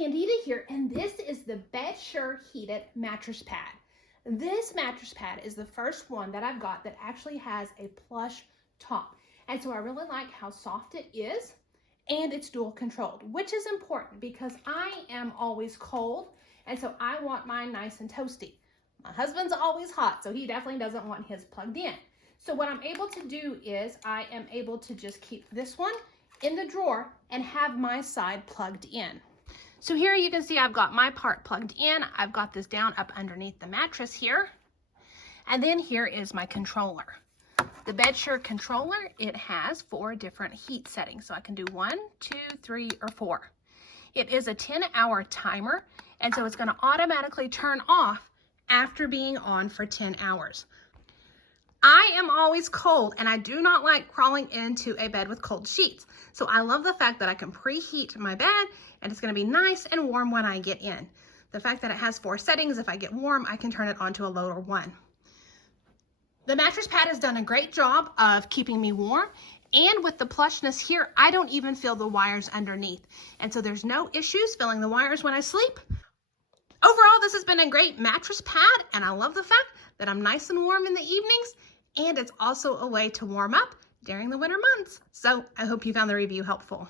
Candida here, and this is the Bedsure Heated Mattress Pad. This mattress pad is the first one that I've got that actually has a plush top. And so I really like how soft it is, and it's dual controlled, which is important because I am always cold, and so I want mine nice and toasty. My husband's always hot, so he definitely doesn't want his plugged in. So what I'm able to do is I am able to just keep this one in the drawer and have my side plugged in. So here you can see I've got my part plugged in. I've got this down up underneath the mattress here. And then here is my controller. The Bedsure controller, it has 4 different heat settings. So I can do 1, 2, 3, or 4. It is a 10-hour timer, and so it's going to automatically turn off after being on for 10 hours. I am always cold, and I do not like crawling into a bed with cold sheets. So I love the fact that I can preheat my bed, and it's going to be nice and warm when I get in. The fact that it has 4 settings, if I get warm, I can turn it on to a lower one. The mattress pad has done a great job of keeping me warm, and with the plushness here, I don't even feel the wires underneath. And so there's no issues feeling the wires when I sleep. Overall, this has been a great mattress pad, and I love the fact that I'm nice and warm in the evenings, and it's also a way to warm up during the winter months. So I hope you found the review helpful.